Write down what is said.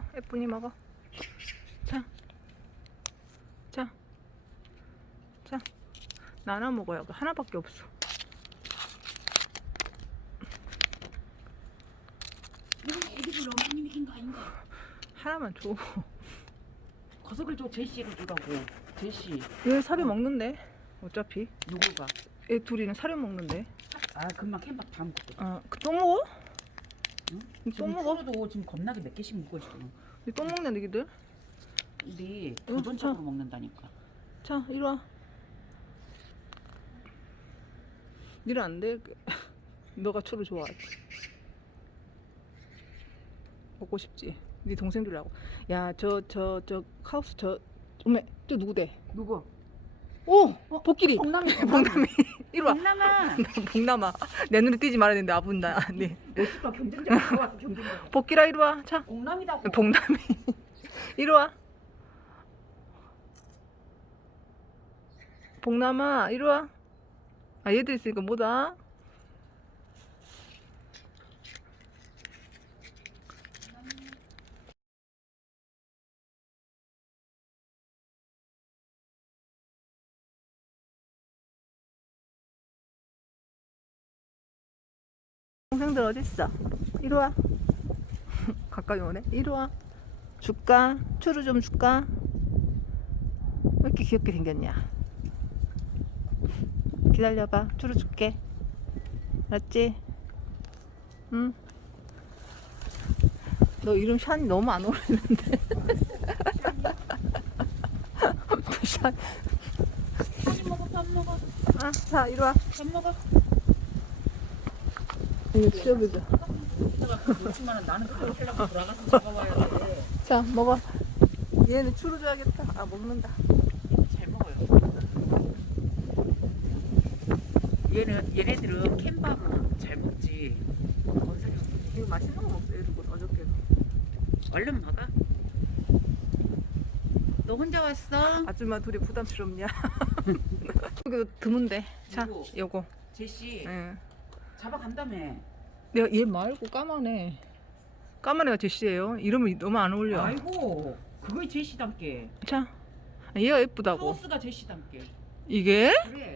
가뿐히 먹어. 자. 자. 자. 나눠 먹어요. 하나밖에 없어. 애기들 거 아닌가? 하나만 줘. 거석을 줘 제시를 주라고 제시 얘 사료 먹는데. 어차피. 누구가? 얘 둘이는 사료 먹는데. 아 금방 캔밥 다 먹고 어, 그또 먹어? 응? 또 먹어? 프로도 지금 겁나게 몇 개씩 먹고 있어 또 먹네, 너희들. 우리 응, 도전적으로 먹는다니까 자, 이리 와. 니는 안 돼. 너가 초를 좋아하지. 먹고 싶지. 네 동생들하고. 야, 저, 저, 저, 카우스 저, 어메, 저 누구대? 누구? 오! 복길이! 봉남이 봉남이. 이리 와. 봉남아 봉남아. 내 눈에 띄지 말아야 되는데, 아분다. 네. 멋있다 경쟁자가 들어왔어 경쟁자 복길아, 이리 와. 자. 봉남이다고 봉남이. 이리 와. 봉남아, 이리 와. 아, 얘들 있으니까 뭐다? 동생들 어딨어? 이리 와. 가까이 오네. 이리 와. 줄까? 추루 좀 줄까? 왜 이렇게 귀엽게 생겼냐? 기다려봐. 추루 줄게. 알았지? 응. 너 이름 샨이 너무 안 어울리는데. 샨. 밥 먹어 밥 먹어 아, 자, 이리 와. 밥 먹어 이거 치워보자. 자, 먹어. 얘는 추루 줘야겠다. 아, 먹는다. 잘 먹어요 얘는 얘네들은 캔밥은 잘 먹지 건설이 이거 맛있는 거 먹어. 얘도 뭐 어저께도. 얼른 먹어 너 혼자 왔어? 아줌마 둘이 부담스럽냐? 이거 드문데. 자? 요거. 제시 응. 잡아간다며 내가 얘 말고 까만해. 까만 애가 제시예요. 이름이 너무 안 어울려. 아이고 그거 제시단께 자, 얘가 예쁘다고. 하우스가 제시단께 이게? 그래